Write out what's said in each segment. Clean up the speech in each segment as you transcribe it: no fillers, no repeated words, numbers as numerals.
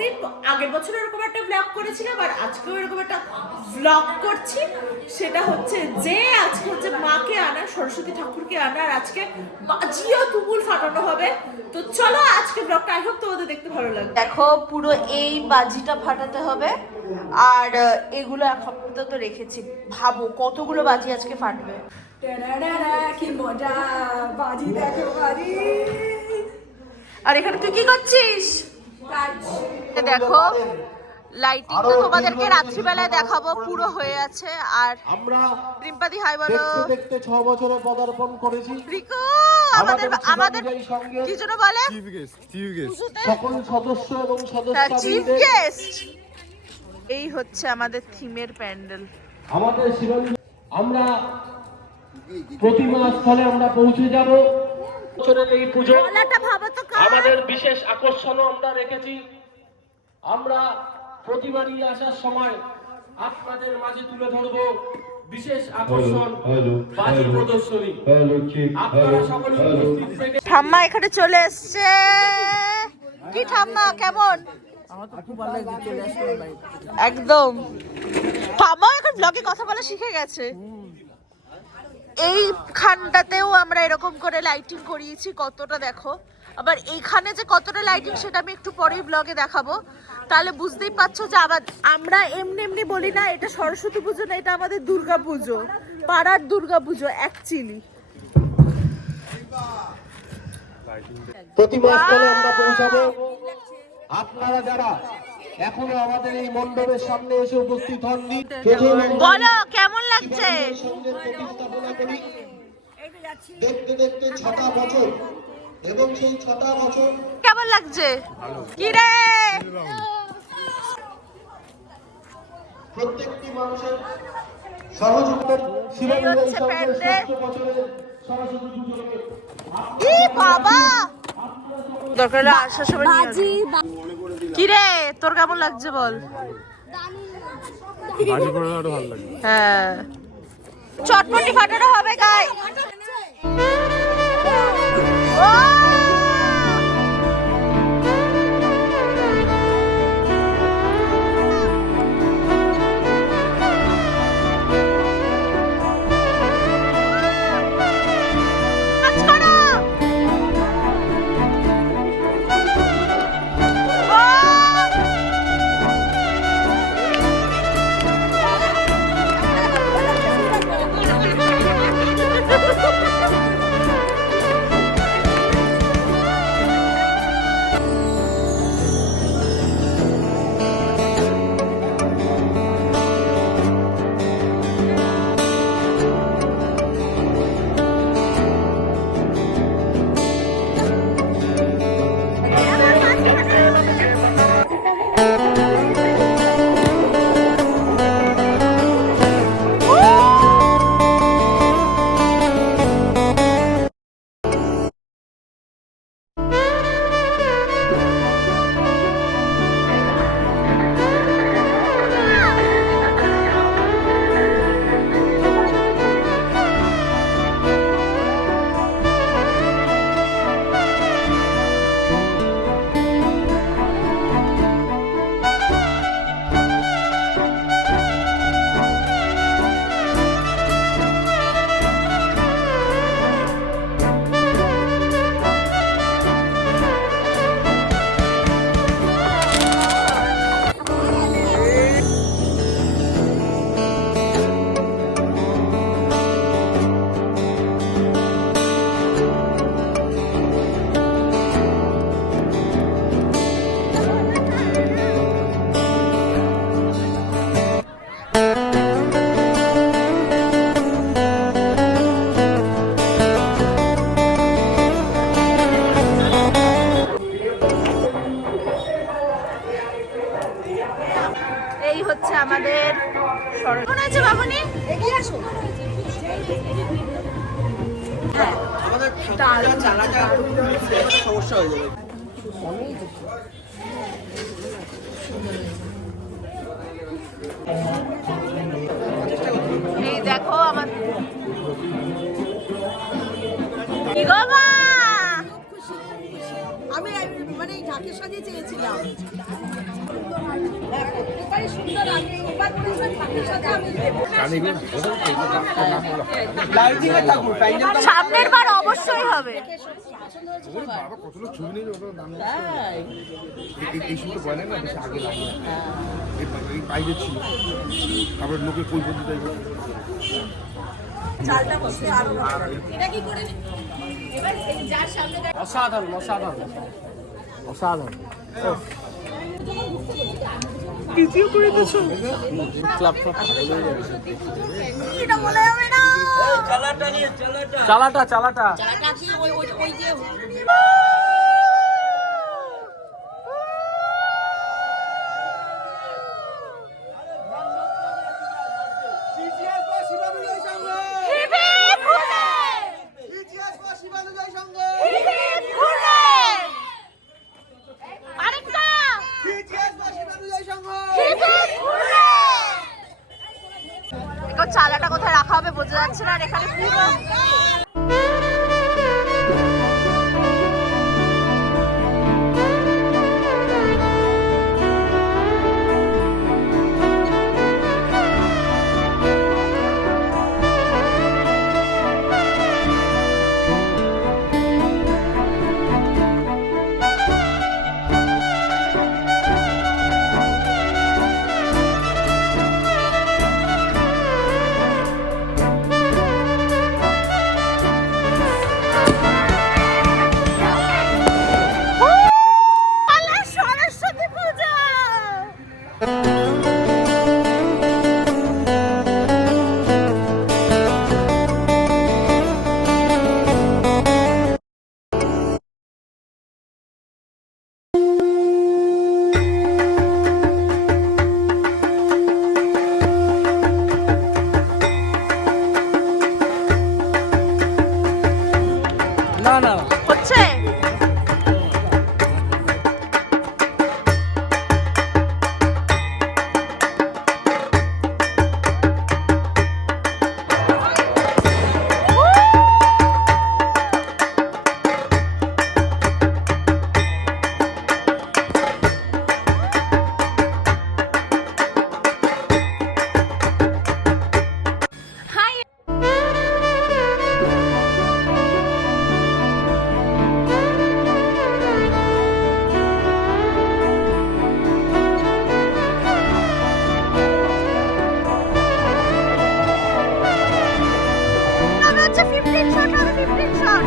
দিন আগের বছর এরকম একটা ব্লগ করেছিলাম আর আজকেও এরকম একটা ব্লগ করছি। সেটা হচ্ছে যে আজকে হচ্ছে মাকে আনা, সরস্বতী ঠাকুরকে আনা, আর আজকে বাজিও তুমুল ফাটানো হবে। তো চলো আজকে ব্লগটা আই হোপ তোমাদের দেখতে ভালো লাগবে। দেখো পুরো এই বাজিটা ফাটাতে হবে আর এগুলো আপাতত রেখেছি। ভাবো কতগুলো বাজি আজকে ফাটবে। কি মজা, বাজি দেখো বাজি। আর এখানে তুই কি করছিস? দেখো লাইটিং তো তোমাদেরকে রাত্রিবেলায় দেখাবো, পুরো হয়ে আছে। আর আমরা রিম্পাদি হাই বলো। দেখতে 6 বছরে পদার্পণ করেছি। রিকো আমাদের কি জন্য বলে চিফ গেস্ট সকল সদস্য এবং সদস্য চিফ গেস্ট। এই হচ্ছে আমাদের থিমের প্যান্ডেল। আমাদের শিবানী আমরা প্রতিমা স্থলে আমরা পৌঁছে যাব। বছরের এই পুজো আমাদের বিশেষ আকর্ষণও আমরা রেখেছি। আমরা প্রতিবারই আসার সময় আপনাদের মাঝে তুলে ধরব বিশেষ আকর্ষণ বাজি প্রদর্শনী। আপনারা সকলে উপস্থিত থেকে ঠাম্মা এখানে চলে এসছে। কি ঠাম্মা কেমন? একদম ঠাম্মা এখন ব্লগে কথা বলা শিখে গেছে। এই খানটাতেও আমরা এরকম করে লাইটিং করিয়েছি, কতটা দেখো। আবার এইখানে যে কতটা লাইটিং সেটা আমি একটু পরেই ব্লগে দেখাবো। তাহলে বুঝতেই পারছো যে আমরা এমনি এমনি বলি না এটা সরস্বতী পুজো না, এটা আমাদের দুর্গা পুজো, পাড়ার দুর্গা পুজো অ্যাকচুয়ালি। প্রতিমা স্থলে আমরা পৌঁছাবো। আপনারা যারা এখনো আমাদের এই মণ্ডপের সামনে এসে উপস্থিত হননি, বলো কেমন লাগছে? দেখতে দেখতে 6টা বছর এবং সেই 6টা বছর কেমন লাগছে? কি রে প্রত্যেকটি মানুষের সহযোগিতার শিবানীর এই সঙ্গে 6 বছরের সরস্বতী পুজোকে ই বাবা দরকার হলে আসার সময় বাজি। কি রে তোর কেমন লাগছে বল? বাজি করে আরো ভালো লাগে। হ্যাঁ চটপটি ফাটানো হবে গাই। ও এই হচ্ছে আমাদের মনে হচ্ছে বাবুনি এগিয়ে আসো। আমাদের চালাটা সমস্যা হয়ে যাবে। এই দেখো আমার কি গো মা, আমি মানে ঢাকের সাজিয়ে চেয়েছিলাম। লাইটিং এর ঠাকুর প্যান্ডেল সামনের বার অবশ্যই হবে। বাবা কতগুলো ছবি নিয়ে ওটা দাম এই শুধু বলে না বেশি আগে লাগে না এই বাইরে ছিল তারপরে লোকে কই বলতে চাইবে চালটা বসে আরো এটা কি করে এবার যার সামনে অসাধারণ অসাধারণ অসাধারণ ভিডিও করে দিছো ক্লাব এটা বলে হবে না চালাটা চালাটা চালাটা কি ওই যে চালাটা কোথায় রাখা হবে বোঝা যাচ্ছে না, আর এখানে পুরো সরস্বতী পূজা। না না হচ্ছে হচ্ছে 15 শট হবে, 15 শট।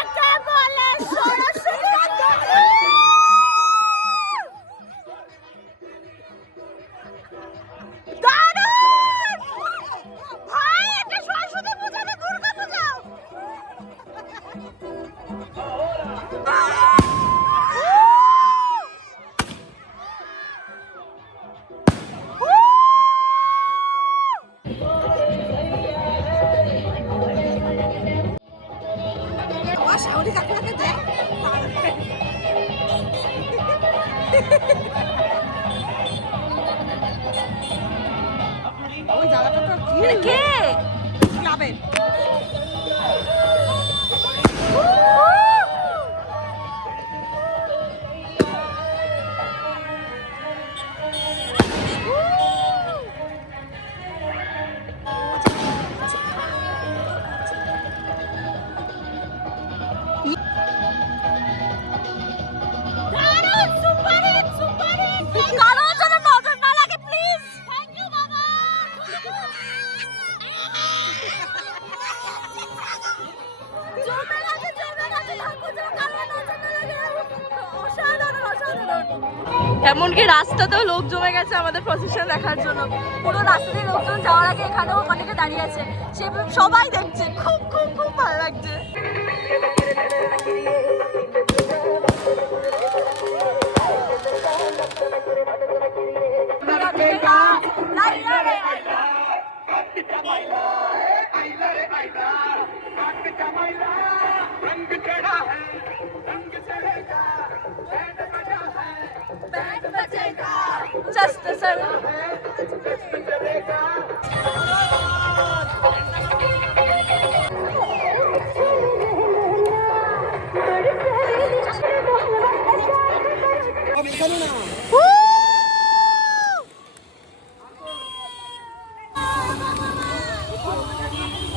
এটা বলে সরস্বতী পূজা। দারুণ! ভাই, এটা সরস্বতী পূজা না দুর্গা পূজা? শাওরি কাকুকে দেখ ওই জায়গাটা তো কি কে? ক্লাবের দারুণ! Super hit, super hit! কারো যেন নজর না লাগে প্লিজ। এমনকি রাস্তাতেও লোক জমে গেছে আমাদের প্রসেশন দেখার জন্য। পুরো রাস্তা দিয়ে লোকজন যাওয়ার আগে এখানেও অনেকে দাঁড়িয়ে আছে, সে সবাই দেখছে। খুব খুব খুব ভালো লাগছে। Just a second.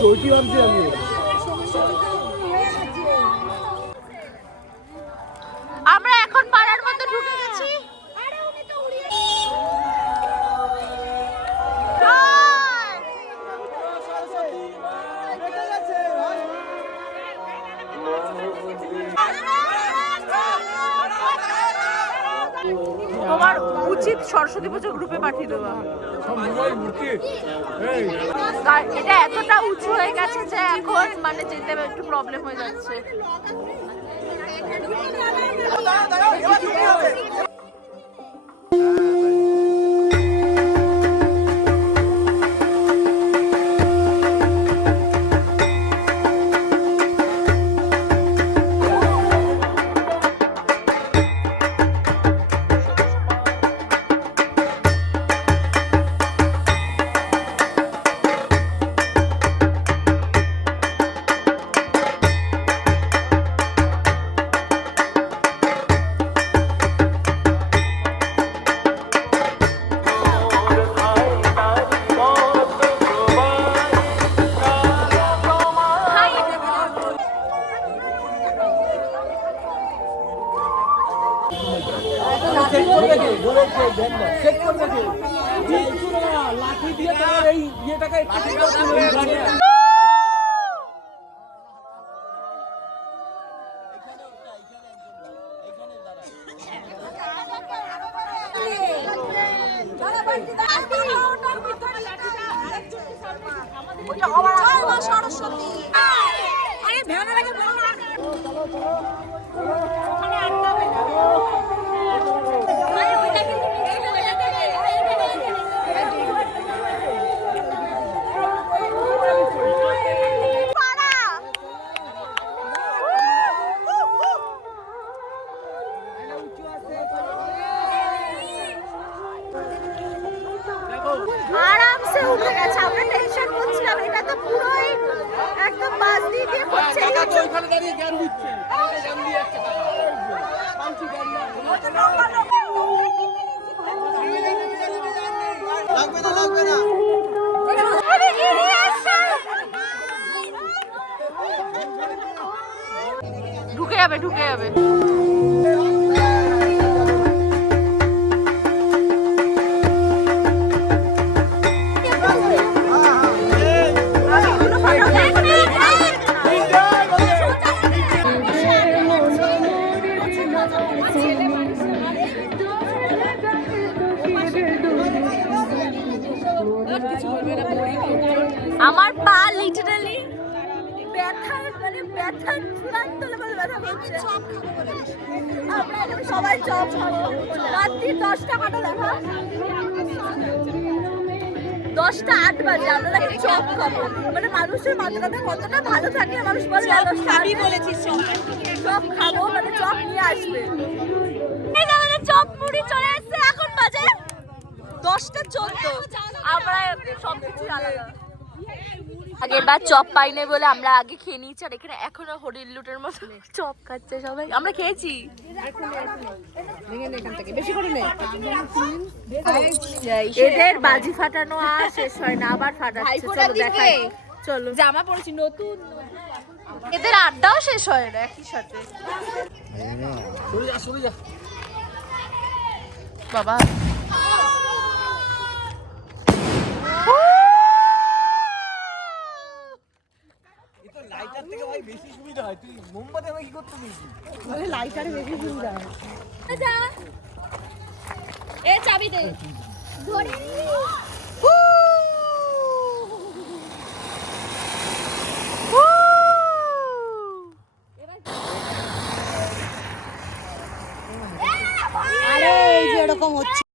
চৈতি ভাবছি আমি। আমরা এখন পাড়ার মধ্যে ঢুকে গেছি। তোমার উচিত সরস্বতী পুজো গ্রুপে পাঠিয়ে দেওয়া। এটা এতটা উঁচু হয়ে গেছে যে এখন মানে যেতে একটু প্রবলেম হয়ে যাচ্ছে। লাঠি দিয়ে তোমার এই ইয়েটাকে একটু ঠিক করে সরস্বতী আরে ভেওনা লাগে বলো না। আরামসে উঠে গেছে, আমরা টেনশন করছিলাম। এটা তো পুরোই একদম বাস দিয়ে দিয়ে করছে। ওইখানে দাঁড়িয়ে জ্ঞান দিচ্ছে, জ্ঞান দিয়ে যাচ্ছে লাগবে না ঢুকে যাবে ঢুকে যাবে। আমার পা লিটারালি ব্যথার মানে ব্যথার চূড়ান্ত লেভেলে ব্যথা করছে। আমরা এখন সবাই চপ খাবো। রাত্রি 10টা কটা দেখা 10টা 8 বাজে আমরা নাকি চপ খাবো। মানে মানুষের মাথাটা কতটা ভালো থাকে, মানুষ বলে আমি বলেছি চপ খাবো মানে চপ নিয়ে আসবে। এই যে আমাদের চপ মুড়ি চলে আসছে, এখন বাজে 10টা 14। আমরা সব কিছু আলাদা। আগের বার চপ পাইনি বলে আমরা আগে খেয়ে নিয়েছি, আর এখানে এখনো হরিণ লুটের মতো চপ খাচ্ছে সবাই। আমরা খেয়েছি। এদের বাজি ফাটানো আর শেষ হয় না, আবার ফাটাচ্ছে। চলো দেখাই, চলো। জামা পরেছি নতুন। এদের আড্ডাও শেষ হয় না একই সাথে। বাবা লাইটার থেকে ভাই বেশি সুবিধা হয়। তুই মোমবাতি আমি কি করতে দিয়েছি? লাইটারে বেশি সুবিধা হয়। চাবি দে ধরে আরে এই যে এরকম হচ্ছে